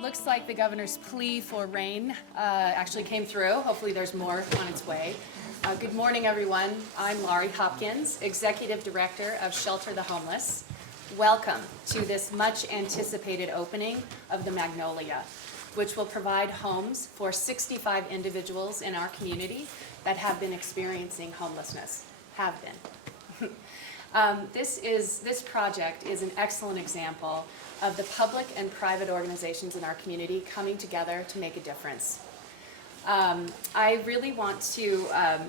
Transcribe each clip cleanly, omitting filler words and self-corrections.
Looks like the governor's plea for rain actually came through. Hopefully there's more on its way. Good morning, everyone. I'm Laurie Hopkins, Executive Director of Shelter the Homeless. Welcome to this much anticipated opening of the Magnolia, which will provide homes for 65 individuals in our community that have been experiencing homelessness. This project is an excellent example of the public and private organizations in our community coming together to make a difference. I really want to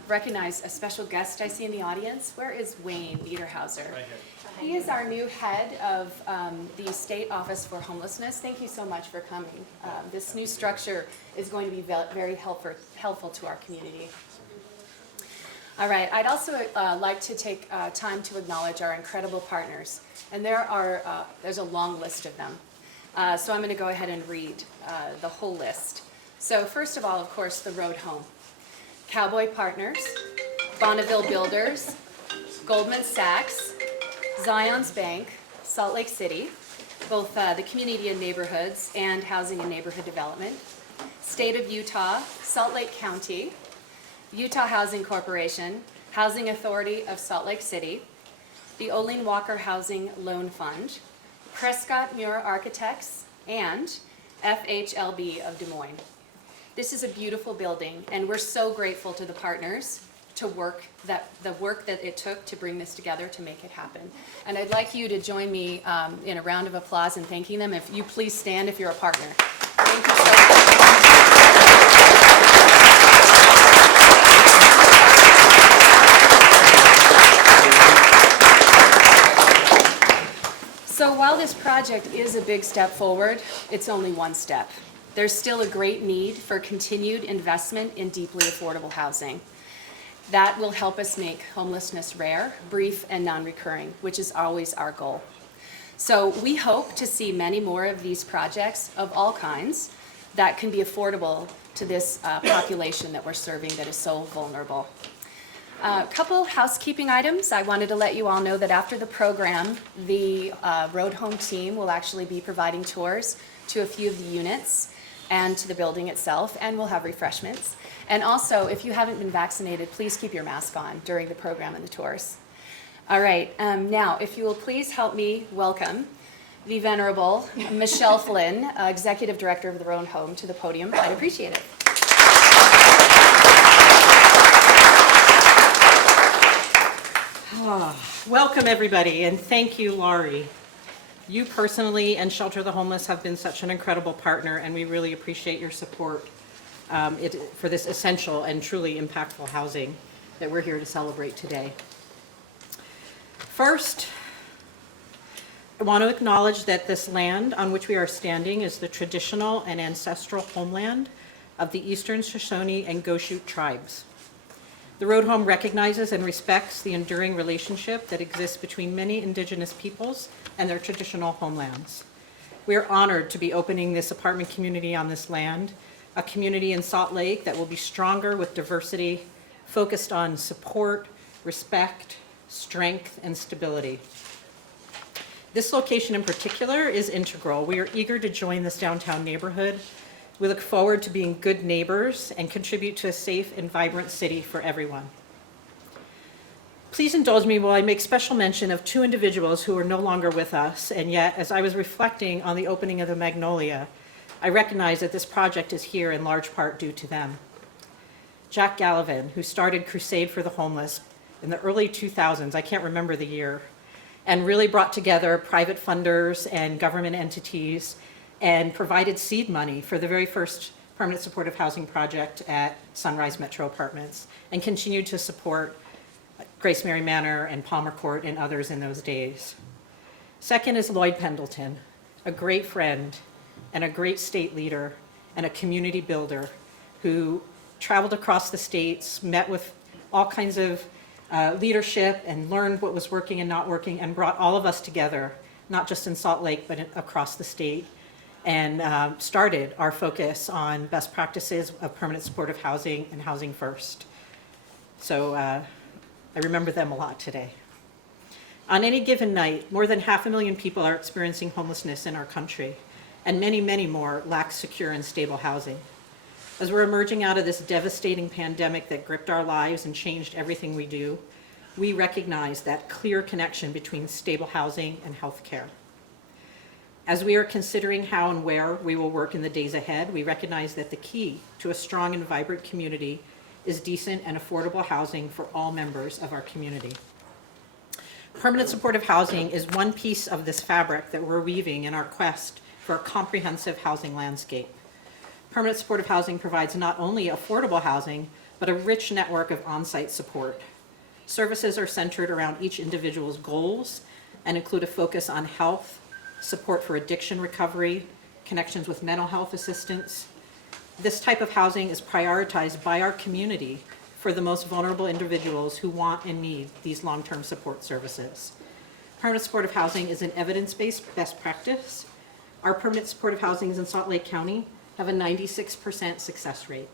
recognize a special guest I see in the audience. Where is Wayne Peterhouser? Right here. He is our new head of the State Office for Homelessness. Thank you so much for coming. This new structure is going to be very helpful to our community. All right, I'd also like to take time to acknowledge our incredible partners, and there's a long list of them. So I'm going to go ahead and read the whole list. So first of all, of course, the Road Home, Cowboy Partners, Bonneville Builders, Goldman Sachs, Zion's Bank, Salt Lake City, both the Community and Neighborhoods and Housing and Neighborhood Development, State of Utah, Salt Lake County, Utah Housing Corporation, Housing Authority of Salt Lake City, the Olin Walker Housing Loan Fund, Prescott Muir Architects, and FHLB of Des Moines. This is a beautiful building, and we're so grateful to the partners the work that it took to bring this together to make it happen. And I'd like you to join me in a round of applause in thanking them. If you please stand if you're a partner. Thank you so much. So while this project is a big step forward, it's only one step. There's still a great need for continued investment in deeply affordable housing. That will help us make homelessness rare, brief, and non-recurring, which is always our goal. So we hope to see many more of these projects of all kinds that can be affordable to this population that we're serving that is so vulnerable. A couple housekeeping items. I wanted to let you all know that after the program, the Road Home team will actually be providing tours to a few of the units and to the building itself, and we'll have refreshments. And also, if you haven't been vaccinated, please keep your mask on during the program and the tours. All right, now, if you will please help me welcome the Venerable Michelle Flynn, Executive Director of the Road Home, to the podium. I'd appreciate it. Welcome, everybody, and thank you, Laurie. You personally and Shelter the Homeless have been such an incredible partner, and we really appreciate your support for this essential and truly impactful housing that we're here to celebrate today. First, I want to acknowledge that this land on which we are standing is the traditional and ancestral homeland of the Eastern Shoshone and Goshute tribes. The Road Home recognizes and respects the enduring relationship that exists between many Indigenous peoples and their traditional homelands. We are honored to be opening this apartment community on this land, a community in Salt Lake that will be stronger with diversity, focused on support, respect, strength, and stability. This location in particular is integral. We are eager to join this downtown neighborhood. We look forward to being good neighbors and contribute to a safe and vibrant city for everyone. Please indulge me while I make special mention of two individuals who are no longer with us, and yet, as I was reflecting on the opening of the Magnolia, I recognize that this project is here in large part due to them. Jack Gallivan, who started Crusade for the Homeless in the early 2000s, I can't remember the year, and really brought together private funders and government entities and provided seed money for the very first permanent supportive housing project at Sunrise Metro Apartments, and continued to support Grace Mary Manor and Palmer Court and others in those days. Second is Lloyd Pendleton, a great friend and a great state leader and a community builder who traveled across the states, met with all kinds of leadership and learned what was working and not working, and brought all of us together, not just in Salt Lake, but across the state, and started our focus on best practices of permanent supportive housing and housing first. So I remember them a lot today. On any given night, more than 500,000 people are experiencing homelessness in our country. and many, many more lack secure and stable housing. As we're emerging out of this devastating pandemic that gripped our lives and changed everything we do, we recognize that clear connection between stable housing and health care. As we are considering how and where we will work in the days ahead, we recognize that the key to a strong and vibrant community is decent and affordable housing for all members of our community. Permanent supportive housing is one piece of this fabric that we're weaving in our quest for a comprehensive housing landscape. Permanent supportive housing provides not only affordable housing, but a rich network of on-site support. Services are centered around each individual's goals and include a focus on health, support for addiction recovery, connections with mental health assistance. This type of housing is prioritized by our community for the most vulnerable individuals who want and need these long-term support services. Permanent supportive housing is an evidence-based best practice. Our permanent supportive housings in Salt Lake County have a 96% success rate.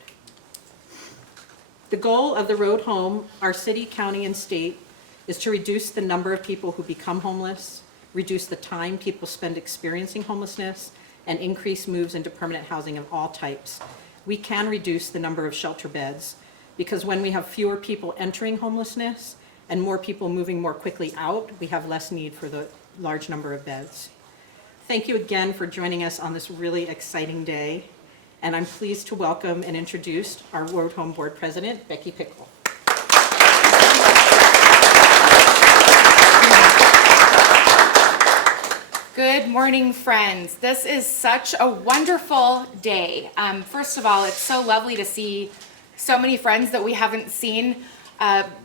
The goal of the Road Home, our city, county, and state, is to reduce the number of people who become homeless, reduce the time people spend experiencing homelessness, and increase moves into permanent housing of all types. We can reduce the number of shelter beds because when we have fewer people entering homelessness and more people moving more quickly out, we have less need for the large number of beds. Thank you again for joining us on this really exciting day. And I'm pleased to welcome and introduce our Road Home Board President, Becky Pickle. Good morning, friends. This is such a wonderful day. First of all, it's so lovely to see so many friends that we haven't seen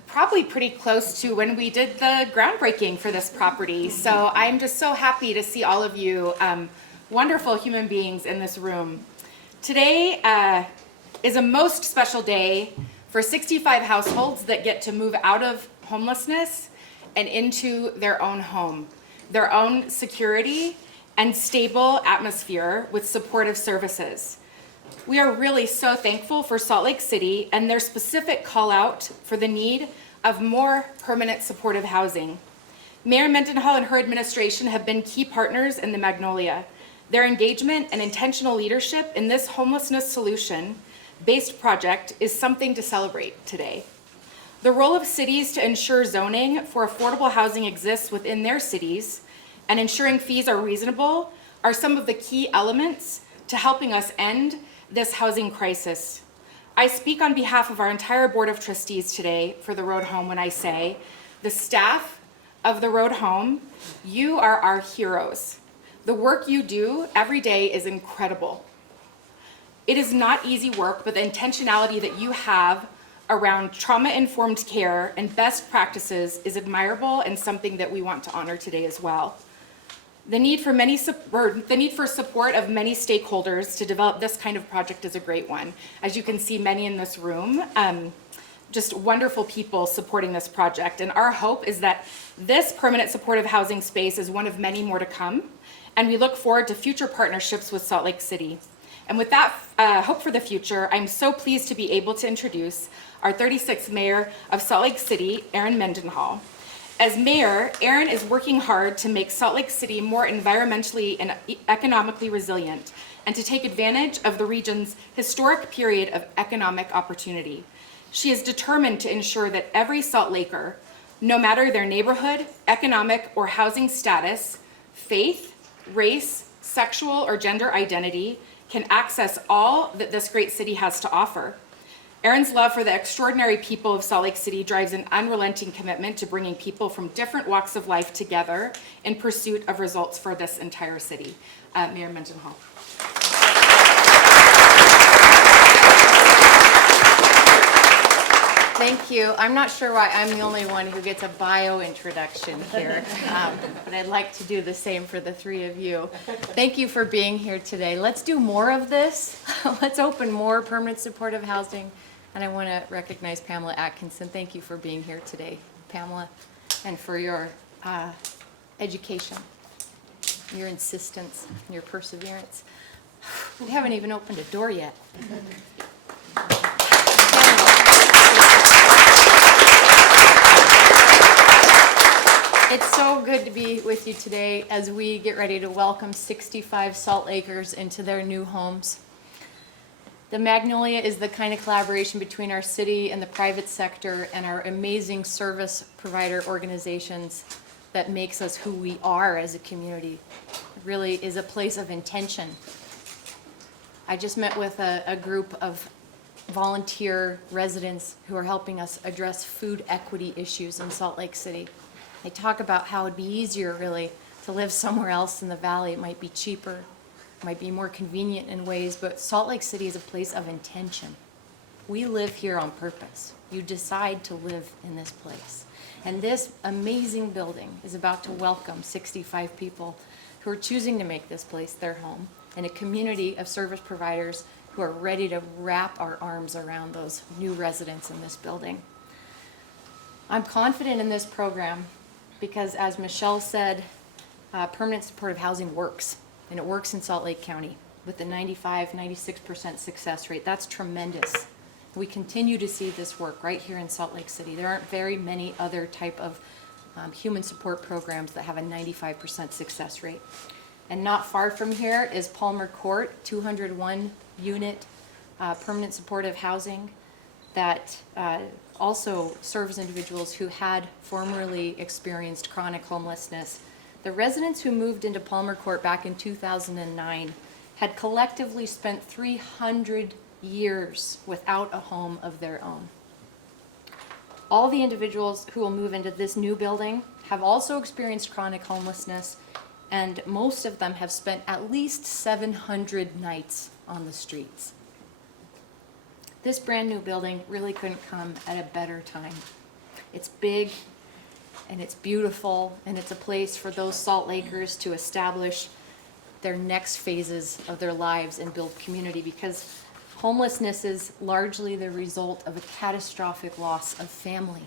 probably pretty close to when we did the groundbreaking for this property. So I'm just so happy to see all of you wonderful human beings in this room. Today is a most special day for 65 households that get to move out of homelessness and into their own home, their own security and stable atmosphere with supportive services. We are really so thankful for Salt Lake City and their specific call out for the need of more permanent supportive housing. Mayor Mendenhall and her administration have been key partners in the Magnolia. Their engagement and intentional leadership in this homelessness solution-based project is something to celebrate today. The role of cities to ensure zoning for affordable housing exists within their cities and ensuring fees are reasonable are some of the key elements to helping us end this housing crisis. I speak on behalf of our entire Board of Trustees today for the Road Home when I say, the staff of the Road Home, you are our heroes. The work you do every day is incredible. It is not easy work, but the intentionality that you have around trauma-informed care and best practices is admirable and something that we want to honor today as well. The need for support of many stakeholders to develop this kind of project is a great one. As you can see, many in this room, just wonderful people supporting this project. And our hope is that this permanent supportive housing space is one of many more to come. And we look forward to future partnerships with Salt Lake City. And with that hope for the future, I'm so pleased to be able to introduce our 36th Mayor of Salt Lake City, Erin Mendenhall. As mayor, Erin is working hard to make Salt Lake City more environmentally and economically resilient and to take advantage of the region's historic period of economic opportunity. She is determined to ensure that every Salt Laker, no matter their neighborhood, economic, or housing status, faith, race, sexual, or gender identity, can access all that this great city has to offer. Erin's love for the extraordinary people of Salt Lake City drives an unrelenting commitment to bringing people from different walks of life together in pursuit of results for this entire city. Mayor Mendenhall. Thank you. I'm not sure why I'm the only one who gets a bio introduction here, but I'd like to do the same for the three of you. Thank you for being here today. Let's do more of this. Let's open more permanent supportive housing. And I want to recognize Pamela Atkinson. Thank you for being here today, Pamela, and for your education, your insistence, your perseverance. We haven't even opened a door yet. It's so good to be with you today as we get ready to welcome 65 Salt Lakers into their new homes. The Magnolia is the kind of collaboration between our city and the private sector and our amazing service provider organizations that makes us who we are as a community. It really is a place of intention. I just met with a group of volunteer residents who are helping us address food equity issues in Salt Lake City. They talk about how it'd be easier really to live somewhere else in the valley. It might be cheaper, it might be more convenient in ways, but Salt Lake City is a place of intention. We live here on purpose. You decide to live in this place. And this amazing building is about to welcome 65 people who are choosing to make this place their home, and a community of service providers who are ready to wrap our arms around those new residents in this building. I'm confident in this program because, as Michelle said, permanent supportive housing works, and it works in Salt Lake County with a 96% success rate. That's tremendous. We continue to see this work right here in Salt Lake City. There aren't very many other type of human support programs that have a 95% success rate. And not far from here is Palmer Court, 201 unit permanent supportive housing that also serves individuals who had formerly experienced chronic homelessness. The residents who moved into Palmer Court back in 2009 had collectively spent 300 years without a home of their own. All the individuals who will move into this new building have also experienced chronic homelessness, and most of them have spent at least 700 nights on the streets. This brand new building really couldn't come at a better time. It's big and it's beautiful, and it's a place for those Salt Lakers to establish their next phases of their lives and build community, because homelessness is largely the result of a catastrophic loss of family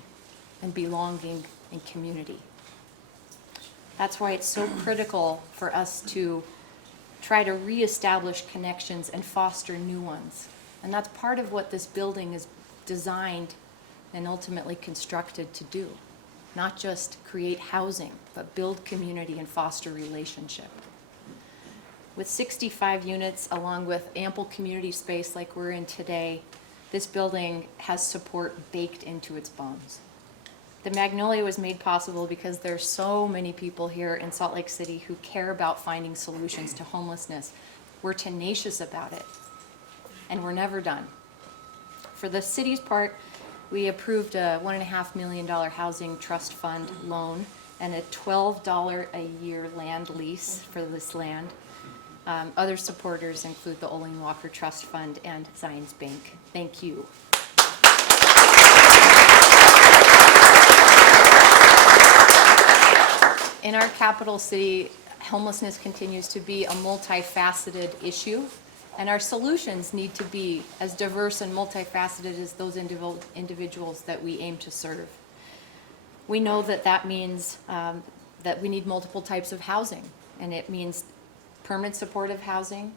and belonging and community. That's why it's so critical for us to try to reestablish connections and foster new ones. And that's part of what this building is designed and ultimately constructed to do. Not just create housing, but build community and foster relationship. With 65 units, along with ample community space like we're in today, this building has support baked into its bones. The Magnolia was made possible because there's so many people here in Salt Lake City who care about finding solutions to homelessness. We're tenacious about it, and we're never done. For the city's part, we approved a $1.5 million housing trust fund loan and a $12 a year land lease for this land. Other supporters include the Olin Walker Trust Fund and Zions Bank. Thank you. In our capital city, homelessness continues to be a multifaceted issue, and our solutions need to be as diverse and multifaceted as those individuals that we aim to serve. We know that that means that we need multiple types of housing, and it means permanent supportive housing,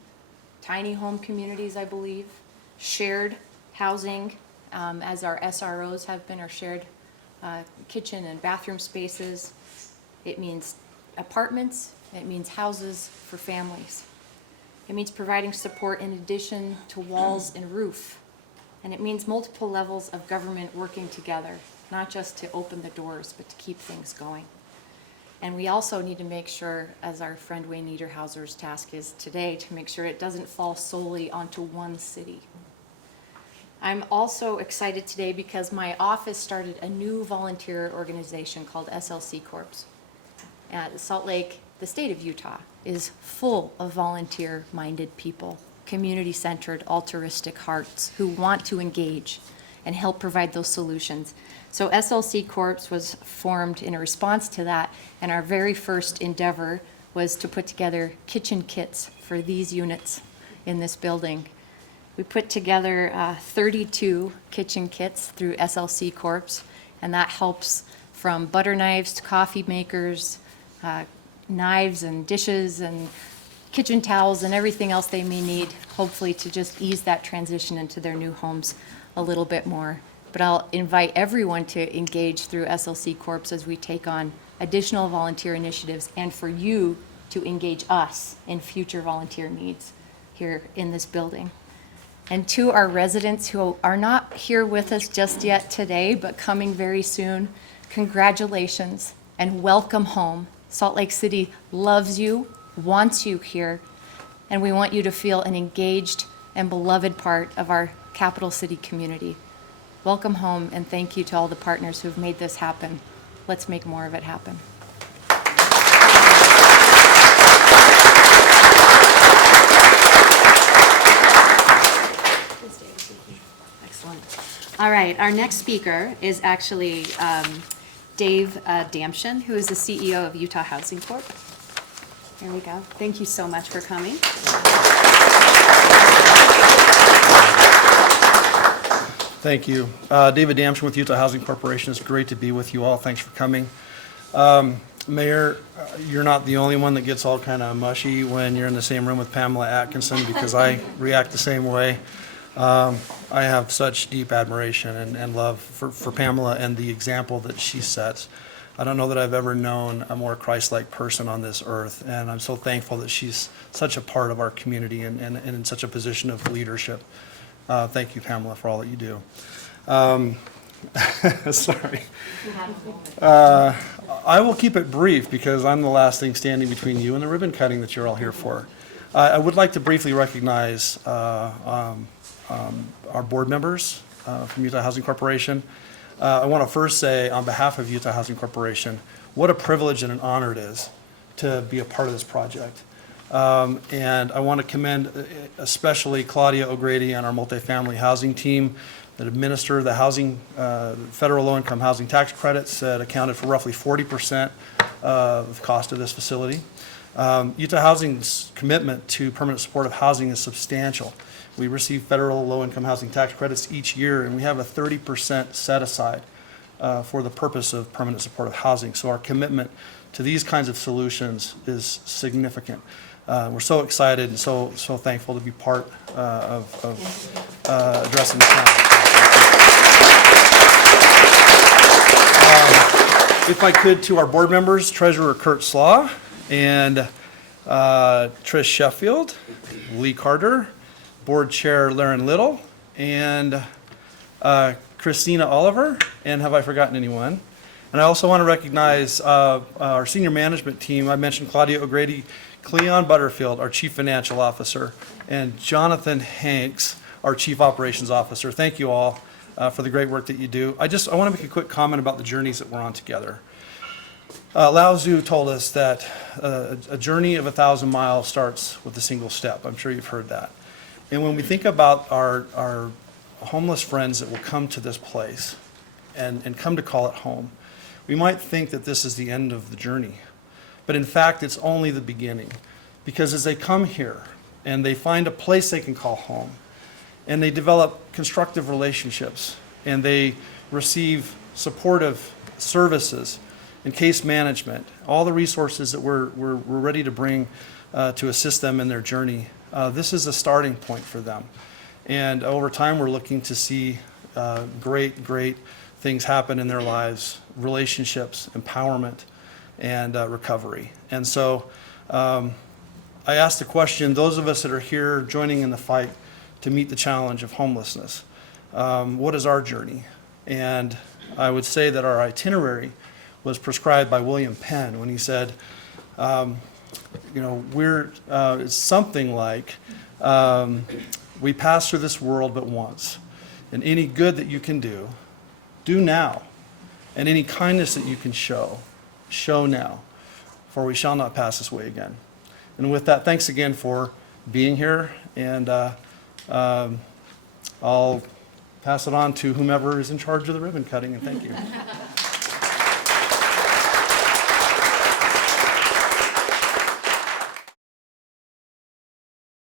tiny home communities, I believe, shared housing, as our SROs have been, our shared kitchen and bathroom spaces. It means apartments, it means houses for families. It means providing support in addition to walls and roof. And it means multiple levels of government working together, not just to open the doors, but to keep things going. And we also need to make sure, as our friend Wayne Niederhauser's task is today, to make sure it doesn't fall solely onto one city. I'm also excited today because my office started a new volunteer organization called SLC Corps. Salt Lake, the state of Utah, is full of volunteer-minded people, community-centered, altruistic hearts who want to engage and help provide those solutions. So SLC Corps was formed in a response to that, and our very first endeavor was to put together kitchen kits for these units in this building. We put together 32 kitchen kits through SLC Corps, and that helps from butter knives to coffee makers, knives and dishes and kitchen towels and everything else they may need, hopefully to just ease that transition into their new homes a little bit more. But I'll invite everyone to engage through SLC Corps as we take on additional volunteer initiatives, and for you to engage us in future volunteer needs here in this building. And to our residents who are not here with us just yet today, but coming very soon, congratulations and welcome home. Salt Lake City loves you, wants you here, and we want you to feel an engaged and beloved part of our capital city community. Welcome home, and thank you to all the partners who've made this happen. Let's make more of it happen. Excellent. All right, our next speaker is actually Dave Dampton, who is the CEO of Utah Housing Corp. Here we go. Thank you so much for coming. Thank you. David Dampton with Utah Housing Corporation. It's great to be with you all. Thanks for coming. Mayor, you're not the only one that gets all kind of mushy when you're in the same room with Pamela Atkinson, because I react the same way. I have such deep admiration and love for Pamela and the example that she sets. I don't know that I've ever known a more Christ-like person on this earth, and I'm so thankful that she's such a part of our community and in such a position of leadership. Thank you, Pamela, for all that you do. Sorry. I will keep it brief because I'm the last thing standing between you and the ribbon cutting that you're all here for. I would like to briefly recognize our board members from Utah Housing Corporation. I want to first say, on behalf of Utah Housing Corporation, what a privilege and an honor it is to be a part of this project. And I want to commend especially Claudia O'Grady and our multifamily housing team that administer the housing, federal low-income housing tax credits that accounted for roughly 40% of the cost of this facility. Utah Housing's commitment to permanent supportive housing is substantial. We receive federal low-income housing tax credits each year, and we have a 30% set aside for the purpose of permanent supportive housing. So our commitment to these kinds of solutions is significant. We're so excited and so thankful to be part of addressing this challenge. If I could, to our board members, Treasurer Kurt Slaw and Trish Sheffield, Lee Carter, Board Chair Laren Little, and Christina Oliver, and have I forgotten anyone? And I also want to recognize our senior management team. I mentioned Claudia O'Grady, Cleon Butterfield, our Chief Financial Officer, and Jonathan Hanks, our Chief Operations Officer. Thank you all for the great work that you do. I want to make a quick comment about the journeys that we're on together. Lao Tzu told us that a journey of 1,000 miles starts with a single step. I'm sure you've heard that. And when we think about our homeless friends that will come to this place and come to call it home, we might think that this is the end of the journey. But in fact, it's only the beginning. Because as they come here and they find a place they can call home, and they develop constructive relationships, and they receive supportive services and case management, all the resources that we're ready to bring to assist them in their journey, this is a starting point for them. And over time, we're looking to see great things happen in their lives, relationships, empowerment, and recovery. And so I asked the question, those of us that are here joining in the fight to meet the challenge of homelessness, what is our journey? And I would say that our itinerary was prescribed by William Penn when he said, it's something like, we pass through this world but once, and any good that you can do now, and any kindness that you can show now, for we shall not pass this way again. And with that, thanks again for being here, and I'll pass it on to whomever is in charge of the ribbon cutting, and thank you.